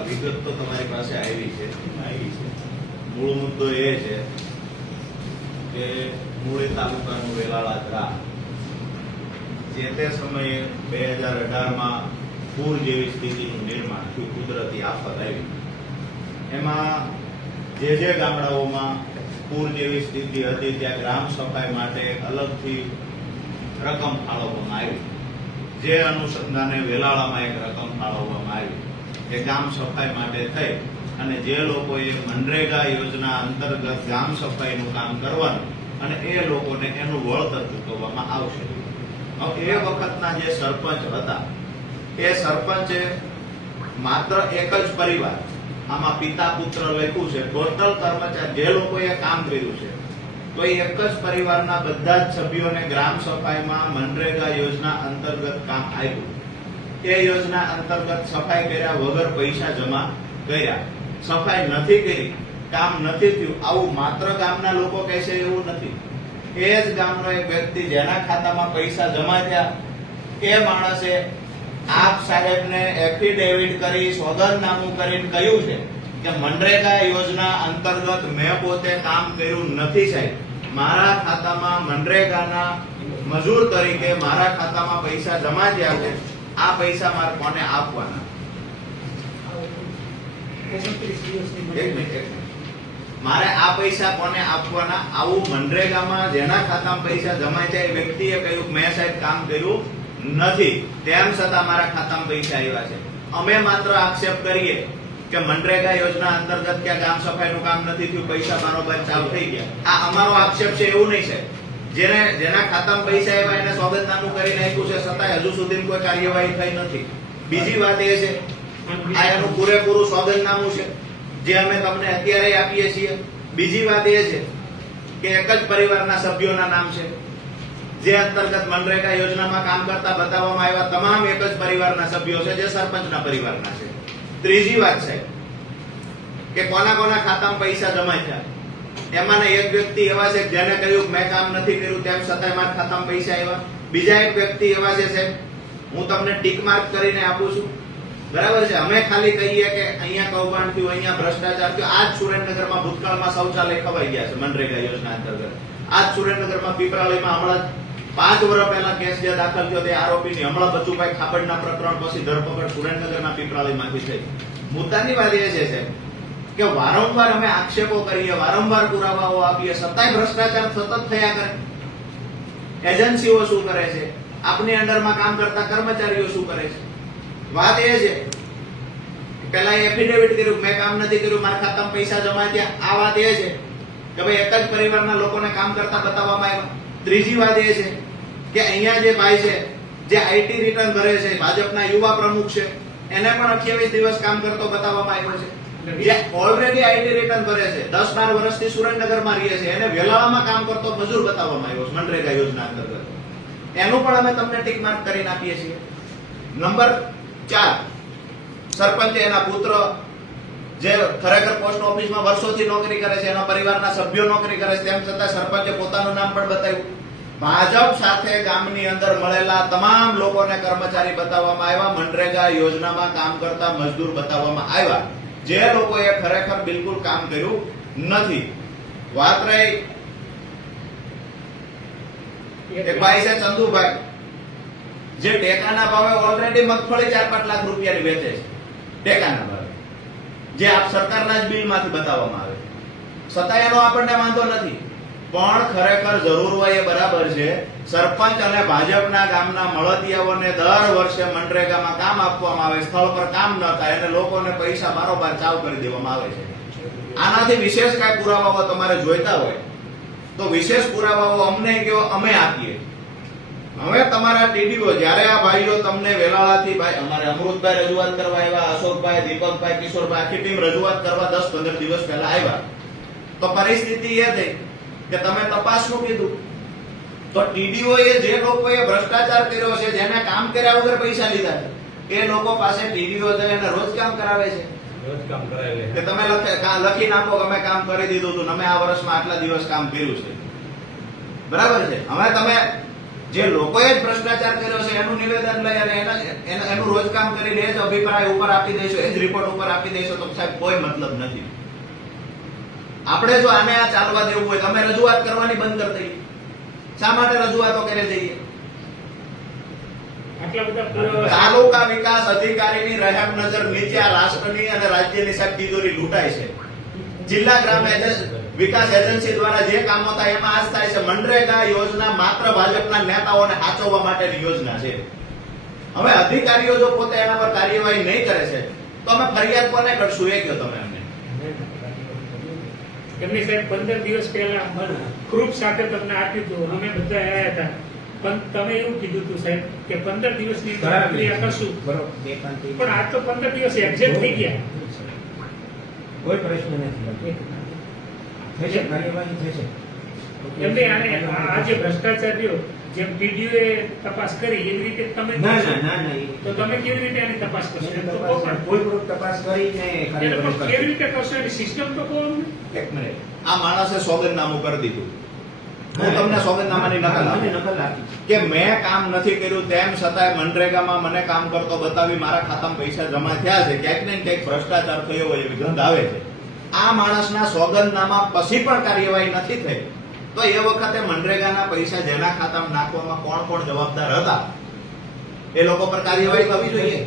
વિગત તો તમારી પાસે આવી છે. મૂળ મુદ્દો એ છે કે મૂળી તાલુકાનું વેલાળા ગ્રામ જે તે સમયે બે હજાર અઢારમાં પૂર જેવી સ્થિતિનું નિર્માણ થયું કુદરતી આફત આવી. એમાં જે જે ગામડાઓમાં પૂર જેવી સ્થિતિ હતી ત્યાં ગ્રામ સફાઈ માટે અલગથી રકમ ફાળવવામાં આવી. જે અનુસંધાને વેલાળામાં એક રકમ ફાળવવામાં આવી. એ ગામ સફાઈ માટે થઈ. અને જે લોકોએ મનરેગા યોજના અંતર્ગત ગામ સફાઈનું કામ કરવાનું અને એ લોકોને એનું વળતર ચૂકવવામાં આવશે. એ વખતના જે સરપંચ હતા, એ સરપંચે માત્ર એક જ પરિવાર, આમાં પિતા પુત્ર લખ્યું છે, ટોટલ કર્મચારી, જે લોકોએ કામ કર્યું છે, તો એક જ પરિવારના બધા જ સભ્યોને ગ્રામ સફાઈમાં મનરેગા યોજના અંતર્ગત કામ આવ્યું એ યોજના અંતર્ગત સફાઈ કર્યા વગર પૈસા જમા કર્યા. સફાઈ નથી કરી, કામ નથી થયું, આવું માત્ર ગામના લોકો કહે છે એવું નથી. એ જ ગામનો એક વ્યક્તિ જેના ખાતામાં પૈસા જમા થયા, એ માણસે આપ સાહેબને એફિડેવિટ કરી, સોગંદનામું કરીને કહ્યું છે કે મનરેગા યોજના અંતર્ગત મેં પોતે કામ કર્યું નથી સાહેબ. મારા ખાતામાં મનરેગાના મજૂર તરીકે મારા ખાતામાં પૈસા જમા થયા છે. આ પૈસા મારે કોને આપવાના. મારે આ પૈસા કોને આપવાના? આવું મનરેગામાં જેના ખાતામાં પૈસા જમાય છે એ વ્યક્તિએ કહ્યું, મેં સાહેબ કામ કર્યું નથી. તેમ છતાં મારા ખાતામાં પૈસા આવ્યા છે. અમે માત્ર આક્ષેપ કરીએ કે મનરેગા યોજના અંતર્ગત ક્યાં ગામ સફાઈનું કામ નથી થયું, પૈસા બારોબાર ચાલુ થઈ ગયા. આ અમારો આક્ષેપ છે એવું નહીં, સાહેબ. જેને જેના ખાતામાં પૈસા આવ્યા એને સોગંદનામું કરી નાખ્યું છે છતાંય હજુ સુધી કોઈ કાર્યવાહી થઈ નથી. બીજી વાત એ છે આ એનું પૂરેપૂરું સોગંદનામું છે જે અમે તમને અત્યારે આપીએ છીએ. બીજી વાત એ છે કે એક જ પરિવારના સભ્યોના નામ છે. જે અંતર્ગત મનરેગા યોજનામાં કામ કરતા બતાવવામાં આવ્યા તમામ એક જ પરિવારના સભ્યો છે જે સરપંચના પરિવારના છે. ત્રીજી વાત છે કે કોના કોના ખાતામાં પૈસા જમા થયા? એમાંના એક વ્યક્તિ એવા છે જેને કહ્યું મેં કામ નથી કર્યું, તેમ છતાંય મારા ખાતામાં પૈસા આવ્યા. બીજા એક વ્યક્તિ એવા છે, સાહેબ, હું તમને ટીક માર્ક કરીને આપું છું. બરાબર છે? અમે ખાલી કહીએ કે અહીંયા કૌભાંડ થયું, અહીંયા ભ્રષ્ટાચાર થયો. આજ સુરેન્દ્રનગરમાં ભૂતકાળમાં શૌચાલય ખવાઈ ગયા છે, મનરેગા યોજના અંતર્ગત. આજ સુરેન્દ્રનગરમાં પીપરાળીમાં હમણાં પાંચ વર્ષ પહેલા કેસ જે દાખલ થયો તે આરોપીની હમણાં બચુભાઈ ખાબડના પ્રકરણ પછી ધરપકડ સુરેન્દ્રનગરના પીપરાળીમાંથી થઈ. મુદ્દાની વાત એ છે કે વારંવાર અમે આક્ષેપો કરીએ, વારંવાર પુરાવાઓ આપીએ, સત્તાય ભ્રષ્ટાચાર સતત થયા કરે. એજન્સીઓ શું કરે છે? આપની અંડરમાં કામ કરતા કર્મચારીઓ શું કરે છે? વાત એ છે પેલા એફિડેવિટ કર્યું મેં કામ નથી કર્યું, મારા ખાતામાં પૈસા જમા થયા. આ વાત એ છે કે ભાઈ એક જ પરિવારના લોકોને કામ કરતા બતાવવામાં આવ્યા. ત્રીજી વાત એ છે કે અહીંયા જે ભાઈ છે, જે આઈટી રિટર્ન ભરે છે, ભાજપના યુવા પ્રમુખ છે, એને પણ 28 દિવસ કામ કરતો બતાવવામાં આવ્યો છે. જે ઓલરેડી આઈટી રિટર્ન ભરે છે. 10 12 વર્ષથી સુરેન્દ્રનગરમાં રહે છે એને વેલાળામાં કામ કરતો મજૂર બતાવવામાં આવ્યો મનરેગા યોજના અંતર્ગત. એનું પણ અમે તમને ટીક માર્ક કરીને છીએ. નંબર ચાર, સરપંચે એના પુત્ર જે ખરેખર પોસ્ટ ઓફિસમાં વર્ષોથી નોકરી કરે છે, એના પરિવારના સભ્યો નોકરી કરે છે, તેમ છતાં સરપંચે પોતાનું નામ પણ બતાવ્યું. ભાજપ સાથે ગામની અંદર મળેલા તમામ લોકોને કર્મચારી બતાવવામાં આવ્યા, મનરેગા યોજનામાં કામ કરતા મજદૂર બતાવવામાં આવ્યા. જે લોકોએ ખરેખર બિલકુલ કામ કર્યું નથી. વાત રહી. એક ભાઈ છે ચંદુભાઈ. જે ટેકાના ભાવે ઓલરેડી મગફળી ચાર પાંચ લાખ રૂપિયાની વેચે છે. ટેકાના ભાવે. જે આપ સરકારના જ બિલમાંથી બતાવવામાં આવે. છતાં એનો આપણને વાંધો નથી. પણ ખરેખર જરૂર હોય એ બરાબર છે. સરપંચ અને ભાજપના ગામના મળતિયાઓને દર વર્ષે મનરેગામાં કામ આપવામાં આવે, સ્થળ પર કામ ન થાય અને લોકોને પૈસા બારોબાર ચાવ કરી દેવામાં આવે છે. આનાથી વિશેષ કાંઈ પુરાવાઓ તમારે જોઈતા હોય, તો વિશેષ પુરાવાઓ અમને કયો અમે આપીએ. હવે તમારા ટીડીઓ, જ્યારે આ ભાઈઓ તમને વેલાળાથી ભાઈ, અમારે અમૃતભાઈ રજૂઆત કરવા આવ્યા, અશોકભાઈ, દીપકભાઈ, કિશોરભાઈ, આખી ટીમ રજૂઆત કરવા દસ પંદર દિવસ પહેલા આવ્યા. તો પરિસ્થિતિ એ થઈ. કે તમે તપાસનું કીધું? તો ટીડીઓ એ જે લોકોએ ભ્રષ્ટાચાર કર્યો છે જેને કામ કર્યા વગર પૈસા લીધા છે એ લોકો પાસે ટીડીઓ છે એને રોજ કામ કરાવે છે. રોજ કામ કરાવી કે તમે લખે કા- લખી નાખો કે અમે કામ કરી દીધું હતું અમે આ વર્ષમાં આટલા દિવસ કામ કર્યું છે. બરાબર છે? હવે તમે જે લોકોએ જ ભ્રષ્ટાચાર કર્યો છે એનું નિવેદન લઈ અને એના એના- એનું રોજકામ કરીને એ જ અભિપ્રાય ઉપર આપી દઈશું એ જ રિપોર્ટ ઉપર આપી દઈશું તો સાહેબ કોઈ મતલબ નથી. આપણે જો આને આ ચાલવા દેવું હોય તો અમે રજૂઆત કરવાની બંધ કરી દઈએ. શા માટે રજૂઆતો કરે જઈએ તાલુકા વિકાસ અધિકારીની રહેમ નજર નીચે આ રાષ્ટ્રની અને રાજ્યની સાહેબ તિજોરી લૂંટાય છે. જિલ્લા ગ્રામ વિકાસ એજન્સી દ્વારા જે કામો થાય એમાં આજ થાય છે. મનરેગા યોજના માત્ર ભાજપના નેતાઓને હાચવવા માટેની યોજના છે. હવે અધિકારીઓ જો પોતે એના પર કાર્યવાહી નહીં કરે છે તો અમે ફરિયાદ કોને કરશું? એ કહો તમે એમની સાહેબ પંદર દિવસ પહેલા ગ્રુપ સાથે તમને આપ્યું હતું. અમે બધા આવ્યા હતા. પણ તમે એવું કીધું હતું સાહેબ કે પંદર દિવસની પ્રક્રિયા કરશું. પણ આ તો પંદર દિવસ એક્ઝેક્ટ થઈ ગયા. કોઈ પ્રશ્ન નથી. થશે કાર્યવાહી થશે એમને આને આ આ ભ્રષ્ટાચાર રહ્યો જેમ TDO એ તપાસ કરી એવી રીતે તમે ના ના ના ના. તો તમે કેવી રીતે આની તપાસ કરશો? તપાસ પણ. તપાસ કરીને કેવી રીતે કરશો. એની સિસ્ટમ તો કોણ એક મિનિટ આ માણસે સોગંદનામું કરી દીધું. હું તમને સોગંદનામાની નકલ આપી. નકલ આપી. કે મેં કામ નથી કર્યું તેમ છતાંય મનરેગામાં મને કામ કરતો બતાવી મારા ખાતામાં પૈસા જમા થયા છે. ક્યાંક ને ક્યાંક ભ્રષ્ટાચાર થયો હોય એવી ગંધ આવે છે. આ માણસના સોગંદનામા પછી પણ કાર્યવાહી નથી થઈ. તો એ વખતે મનરેગાના પૈસા જેના ખાતામાં નાખવામાં કોણ કોણ જવાબદાર હતા? એ લોકો પર કાર્યવાહી થવી જોઈએ.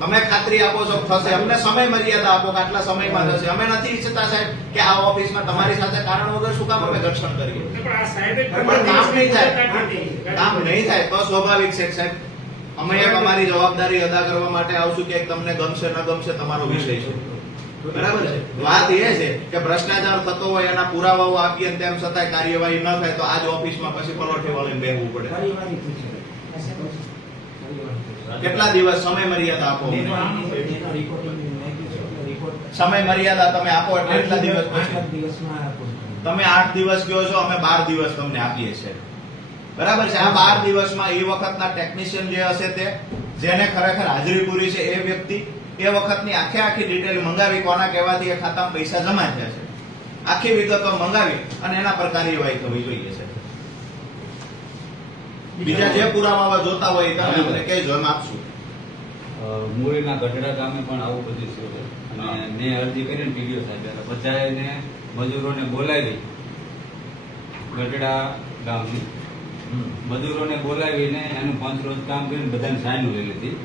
તમે ખાતરી આપો છો? થશે. અમને સમય મર્યાદા આપો કે આટલા સમયમાં થશે. અમે નથી ઈચ્છતા સાહેબ કે આ ઓફિસમાં તમારી સાથે કારણ વગર શું કામ અમે ઘર્ષણ કરીએ? પણ કામ નહીં થાય. કામ નહીં થાય. તો સ્વાભાવિક છે સાહેબ. અમે એક અમારી જવાબદારી અદા કરવા માટે આવશું કે તમને ગમશે ન ગમશે તમારો વિષય છે. બરાબર છે. વાત એ છે કે ભ્રષ્ટાચાર થતો હોય એના પુરાવાઓ આપીએ તેમ છતાંય કાર્યવાહી ન થાય તો આજ ઓફિસમાં પછી પલોઠી વાળીને બેહવું પડે. કેટલા દિવસ સમય મર્યાદા આપો સમય મર્યાદા તમે આપો એટલે કેટલા દિવસ પછી. તમે આઠ દિવસ કહો છો અમે બાર દિવસ તમને આપીએ છીએ. બરાબર છે? આ બાર દિવસમાં એ વખતના ટેકનિશિયન જે હશે તે જેને ખરેખર હાજરી પૂરી છે એ વ્યક્તિ એ વખતની આખે આખી ડિટેલ મંગાવી કોના કહેવાથી એ ખાતામાં પૈસા જમા થયા છે. આખી વિગતો મંગાવી અને એના પર કાર્યવાહી થવી જોઈએ છે. બીજા જે પુરાવા જોતા હોય તમે અમને કહેજો એમ આપશું. મૂળીના ગઢડા ગામે પણ આવું બધું થયું છે. અને મેં અરજી કરીને પીડીઓ સાહેબ એટલે બધાને મજૂરોને બોલાવી ગઢડા ગામની. મજૂરોને બોલાવીને એનું પાંચ રોજ કામ કરીને બધાને સાઈન લઈ લીધી.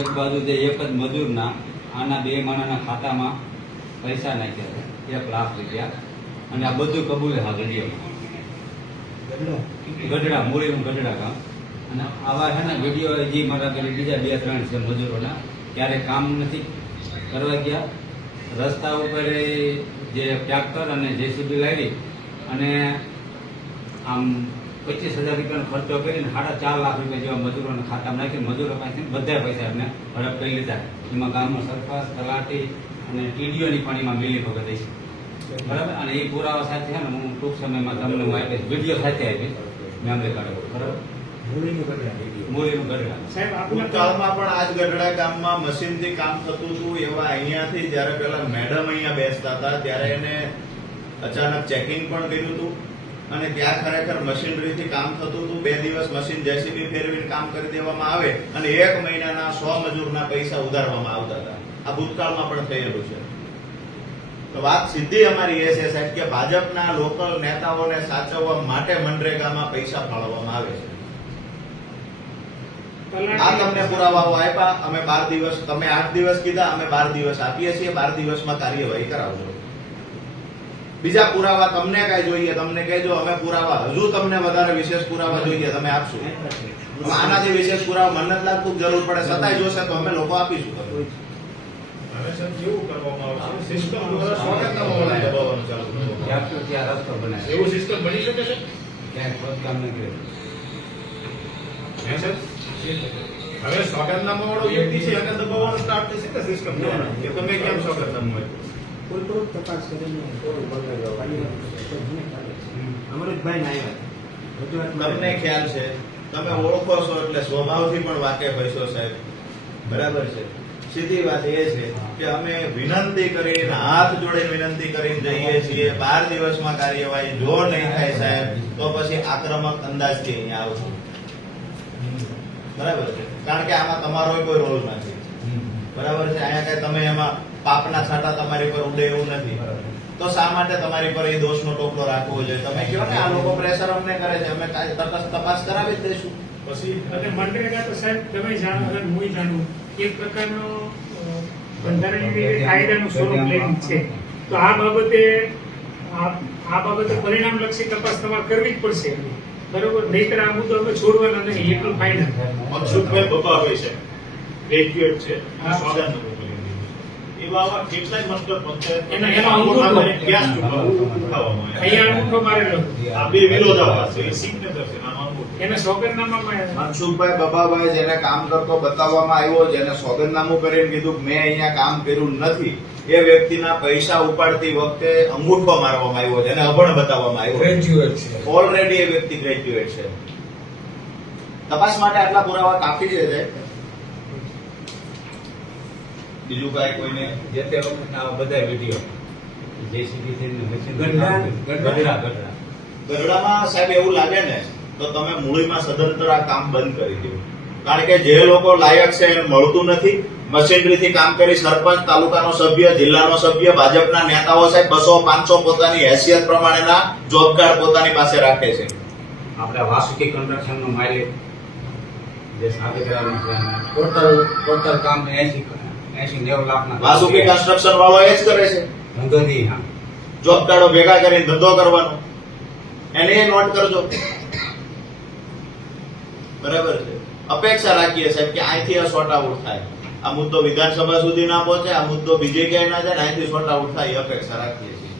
એક બાજુ જે એક જ મજૂરના આના બે માણાના ખાતામાં પૈસા નાખ્યા છે એક લાખ રૂપિયા. અને આ બધું કબૂલે હા વિડીયોમાં ગઢડા. મૂળીનું ગઢડા ગામ. અને આવા છે ને વીડિયો જે મારા પેલી બીજા બે ત્રણ છે મજૂરોના ક્યારે કામ નથી કરવા ગયા. રસ્તા ઉપર જે ટ્રેક્ટર અને જેસીબી લાવી અને આમ પચીસ હજાર રૂપિયાનો ખર્ચો કરીને સાડા ચાર લાખ રૂપિયા જેવા મજૂરોના ખાતામાં નાખી મજૂરો પાસેથી બધા પૈસા એમને હડપ કરી લીધા. એમાં ગામનો સરપંચ તલાટી અને ટીડીઓની પણ એમાં મિલી ભગત છે. બરાબર? અને એ પુરાવા સાથે છે ને હું ટૂંક સમયમાં તમને હું આપીશ. વીડિયો સાથે આપીશ. મેમરી કાઢો બરાબર? મૂળીનું ગઢડા વીડિયો. સાહેબ આપને ભૂતકાળમાં પણ આજ ગામમાં મશીનથી કામ થતું હતું. એવા અહીંયાથી જ્યારે પેલા મેડમ અહીંયા બેસતા હતા ત્યારે એને અચાનક ચેકિંગ પણ કર્યું હતું. અને ત્યાં ખરેખર મશીનરીથી કામ થતું હતું. બે દિવસ મશીન જેસીબી ફેરવીને કામ કરી દેવામાં આવે અને એક મહિનાના સો મજૂરના પૈસા ઉધારવામાં આવતા હતા. આ ભૂતકાળમાં પણ થયેલું છે. તો વાત સીધી અમારી એ છે સાહેબ કે ભાજપના લોકલ નેતાઓને સાચવવા માટે મનરેગામાં પૈસા ફાળવવામાં આવે છે. આ તમને પુરાવાઓ આપ્યા. અમે બાર દિવસ, તમે આઠ દિવસ કીધા, અમે બાર દિવસ આપીએ છીએ. બાર દિવસમાં કાર્યવાહી કરાવજો. બીજા પુરાવા તમને કઈ જોઈએ તમને કહેજો અમે પુરાવા હજુ તમને વધારે વિશેષ પુરાવા જોઈએ તમે આપશો. આનાથી વિશેષ પુરાવા મને લાગતું જરૂર પડે છતાંય જોશે તો અમે લોકો આપીશું. તમને. કરવામાં આવશે? સિસ્ટમ દ્વારા સ્વાગતનામાઓને દબાવવાનું ચાલુ ત્યાં ત્યાં રસ્તો બનાવે એવું સિસ્ટમ બની શકે છે? ક્યાંક ખોદકામ હવે સ્વાગતનામા વાળો વ્યક્તિ છે એને દબાવવાનું સ્ટાર્ટ થશે કે સિસ્ટમ એ તમે કેમ સ્વાગતનામું આપ્યું? ફૂલપ્રૂફ તપાસ કરીને. અમૃતભાઈ ને આવ્યા તમને ખ્યાલ છે? તમે ઓળખો છો એટલે સ્વભાવથી પણ વાકેફ હશો સાહેબ. બરાબર છે. સીધી વાત એ છે કે અમે વિનંતી કરીને હાથ જોડે વિનંતી કરીને જઈએ છીએ. બાર દિવસમાં કાર્યવાહી જો નહીં થાય સાહેબ તો પછી આક્રમક અંદાજથી અહીંયા આવશું. બરાબર છે. કારણ કે આમાં તમારો કોઈ રોલ નથી. બરાબર છે? અહીંયા કઈ તમે એમાં પાપના છાંટા તમારી પર ઉડે એવું નથી. તો શા માટે તમારી પર એ દોષનો ટોપલો રાખવો જોઈએ? તમે કહો ને આ લોકો પ્રેશર અમને કરે છે અમે તટસ્થ તપાસ કરાવી જ દઈશું. પછી અને મનરેગા તો સાહેબ તમે જાણો અને હું જાણું એક પ્રકારનો બંધારણીય કાયદાનું સ્વરૂપ લેવું છે. તો આ બાબતે આ આ બાબતે પરિણામલક્ષી તપાસ તમારે કરવી જ પડશે. બરોબર? નહીતર આ મુદ્દો અમે છોડવાના નહીં. એટલું ફાઇનલ મનસુખભાઈ બબાભાઈ છે. ગ્રેજ્યુએટ છે. સ્વાગત એવા આવા કેટલાય મંડળ પંચાયત એના- એના અંગૂઠો. ક્યાં ઉઠાવવામાં આવ્યા? અહીંયા અંગૂઠો મારેલો. આ બે વિરોધાભાસ છે સિગ્નેચર છે એને સોગંદનામામાં મનસુખભાઈ બાબાભાઈ જેને કામ કરતો બતાવવામાં આવ્યો જેને સોગંદનામું કરીને કીધું કે મેં અહીંયા કામ કર્યું નથી. એ વ્યક્તિના પૈસા ઉપાડતી વખતે અંગૂઠો મારવામાં આવ્યો જેને અભણ બતાવવામાં આવ્યો ગ્રેજ્યુએટ છે. ઓલરેડી એ વ્યક્તિ ગ્રેજ્યુએટ છે. તપાસ માટે આટલા પુરાવા કાફી છે? બીજું કાંઈ કોઈને જે તે વખતના બધા વીડિયો. જેસીબી થઈને મશીન ગઢડા? ગઢડા? ગઢડા ગરડામાં સાહેબ એવું લાગે ને તો તમે મૂળીમાં સદંતર આ કામ બંધ કરી દો. કારણ કે જે લોકો લાયક છે એને મળતું નથી. મશીનરીથી કામ કરી સરપંચ તાલુકાનો સભ્ય જિલ્લાનો સભ્ય ભાજપના નેતાઓ સાહેબ બસો પાંચસો પોતાની હેસિયત પ્રમાણેના જોબ કાર્ડ પોતાની પાસે રાખે છે. આપણે વાસુકી કન્સ્ટ્રક્શનનો માલિક જે સાથે છે ટોટલ ટોટલ કામ એસી એસી નેવું વાસુકી કન્સ્ટ્રક્શન વાળો એ જ કરે છે. ધંધોથી હા. જોબ કાઢો ભેગા કરીને ધંધો કરવાનો. એને નોટ કરજો. બરાબર છે. અપેક્ષા રાખીએ સાહેબ કે અહીંથી આ શોર્ટ આઉટ થાય. આ મુદ્દો વિધાનસભા સુધી ના પહોંચે આ મુદ્દો બીજે ક્યાંય ના જાય અહીંથી શોર્ટ આઉટ થાય એ અપેક્ષા રાખીએ છીએ.